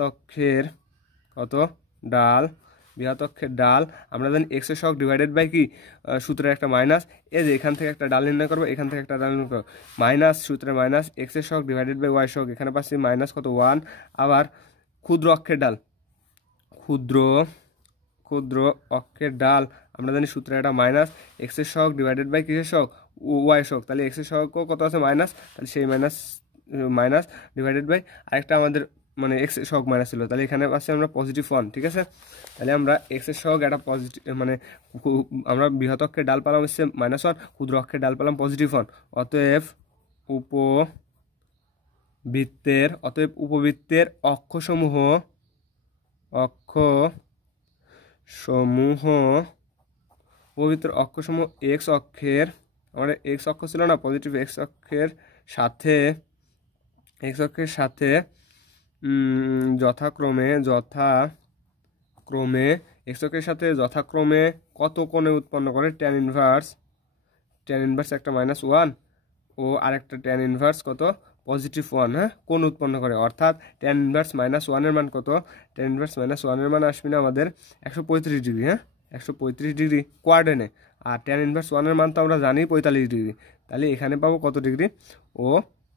অক্ষের কত ডাল, বৃহৎ অক্ষের ডাল আমরা জানি এক্স এর সহগ ডিভাইডেড বাই কি সূত্রের একটা মাইনাস, এই যে এখান থেকে একটা ডাল নির্ণয় করবো, এখান থেকে একটা ডাল নির্ণয় করবো, মাইনাস সূত্রের মাইনাস এক্স এর সহগ ডিভাইডেড বাই ওয়াই সহগ, এখানে পাচ্ছি মাইনাস কত 1। আবার ক্ষুদ্র অক্ষের ডাল, ক্ষুদ্র অক্ষের ডাল আমরা জানি সূত্রের একটা মাইনাস এক্স এর সহগ ডিভাইডেড বাই কিসের সহগ ওয়াই সহগ, তাহলে এক্স এর সহগ কত আছে মাইনাস, তাহলে সেই মাইনাস ডিভাইডেড বাই আরেকটা আমাদের মানে এক্স এর সহগ মাইনাস ছিল, তাহলে এখানে পাচ্ছি আমরা পজিটিভ 1। ঠিক আছে, তাহলে আমরা এক্স এর সহগ একটা পজিটিভ মানে আমরা বৃহৎ অক্ষের ডাল পেলাম হচ্ছে -1, ক্ষুদ্র অক্ষের ডাল পেলাম পজিটিভ 1। অতএব উপবৃত্তের অক্ষসমূহ এক্স অক্ষের, আমাদের এক্স অক্ষ ছিল না পজিটিভ, এক্স অক্ষের সাথে যথাক্রমে এক্স অক্ষের সাথে যথাক্রমে কত কোণে উৎপন্ন করে ট্যান ইনভার্স একটা -1 ও আরেকটা ট্যান ইনভার্স কত পজিটিভ 1, হ্যাঁ কোণ উৎপন্ন করে, অর্থাৎ ট্যান ইনভার্স -1 এর মান কত, ট্যান ইনভার্স -1 এর মান আসবে না আমাদের 135 ডিগ্রি, হ্যাঁ 135 ডিগ্রি কোয়ার্ডেনে, আর ট্যান ইনভার্স 1 এর মান তো আমরা জানি 45 ডিগ্রি, তাহলে এখানে পাবো কত ডিগ্রি ও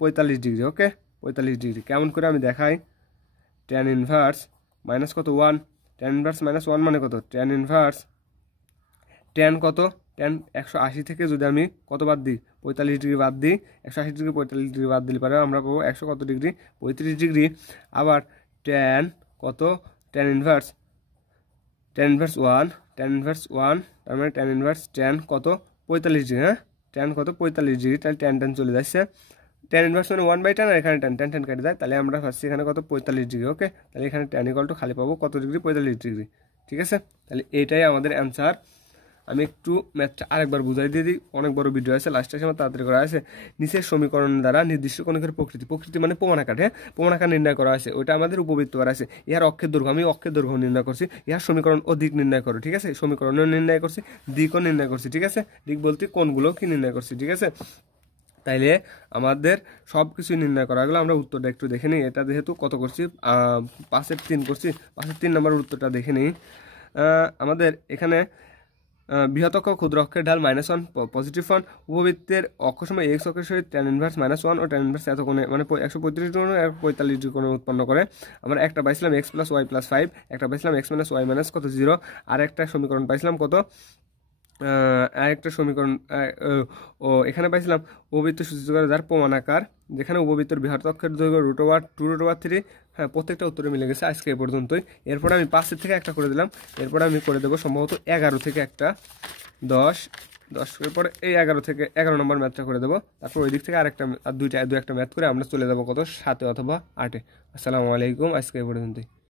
45 ডিগ্রি। ওকে 45 ডিগ্রি কেমন করে আমি দেখাই, ট্যান ইনভার্স মাইনাস কত 1, ট্যান ইনভার্স -1 মানে কত, ট্যান ইনভার্স ট্যান কত, ট্যান 180 থেকে যদি আমি কত বাদ দিই 45 ডিগ্রি বাদ দিই, 180 ডিগ্রি 45 ডিগ্রি বাদ দিলে পরে আমরা পাবো 100 কত ডিগ্রি 35 ডিগ্রি। আবার ট্যান কত, ট্যান ইনভার্স 1 তার মানে ট্যান ইনভার্স ট্যান কত 45 ডিগ্রি, হ্যাঁ ট্যান কত 45 ডিগ্রি, তাহলে ট্যান চলে যাচ্ছে, ট্যান ইনভার্স মানে 1/tan আর এখানে ট্যান কেটে যায়, তাহলে আমরা পাচ্ছি এখানে কত 45 ডিগ্রি। ওকে, তাহলে এখানে ট্যান ইকুয়াল টু খালি পাবো কত ডিগ্রি 45 ডিগ্রি। ঠিক আছে, তাহলে এটাই আমাদের অ্যান্সার। আমি একটু ম্যাথটা আরেকবার বুঝাই দিয়ে দিই, অনেক বড় ভিডিও আছে, লাস্টের সময় তাড়াতাড়ি করা আছে। নিচের সমীকরণ দ্বারা নির্দিষ্ট কোণের প্রকৃতি মানে প্রমাণাকার, হ্যাঁ প্রমাণাকার নির্ণয় করা আছে, ওইটা আমাদের উপবৃত্ত করা আছে। ইহার অক্ষের দৈর্ঘ্য আমি অক্ষের দৈর্ঘ্য নির্ণয় করছি, ইহার সমীকরণ ও দিক নির্ণয় করো। ঠিক আছে, সমীকরণও নির্ণয় করছি, দিকও নির্ণয় করছি। ঠিক আছে, দিক বলতে কোণগুলো কি নির্ণয় করছি। ঠিক আছে, তাইলে আমাদের সব কিছু নির্ণয় করা গেলো। আমরা উত্তরটা একটু দেখে নিই, এটা যেহেতু কত করছি 5-এর 3 করছি, 5-এর 3 নম্বরের উত্তরটা দেখে নিই। আমাদের এখানে বৃহৎ অক্ষ ক্ষুদ্র অক্ষের ঢাল -1 পজিটিভ 1, উপবৃত্তের অক্ষসমূহ এক্স অক্ষের সহিত ট্যান ইনভার্স -1 ও ট্যান ইনভার্স এত কোণে মানে 135 ডিগ্রি 45 ডিগ্রি কোণে উৎপন্ন করে। আমরা একটা পাইছিলাম x + y + 5, একটা পাইছিলাম x - y - কত 0, আর একটা সমীকরণ পাইছিলাম কত, আরেকটা সমীকরণ এখানে পাইছিলাম উপবৃত্ত সূচিত করে যার প্রমাণাকার, যেখানে উপবৃত্তের বৃহৎ অক্ষের দৈর্ঘ্য √2/3। হ্যাঁ প্রত্যেকটা উত্তরে মিলে গেছে আজকে এ পর্যন্তই। এরপরে আমি 5-এর থেকে একটা করে দিলাম, এরপরে আমি করে দেবো সম্ভবত 11 থেকে একটা 10 এরপরে এই 11 নম্বর ম্যাথটা করে দেবো, তারপর ওই দিক থেকে আরেকটা আর দু একটা ম্যাথ করে আমরা চলে যাবো কত 7 অথবা 8-এ। আসসালামু আলাইকুম, আজকে এ পর্যন্তই।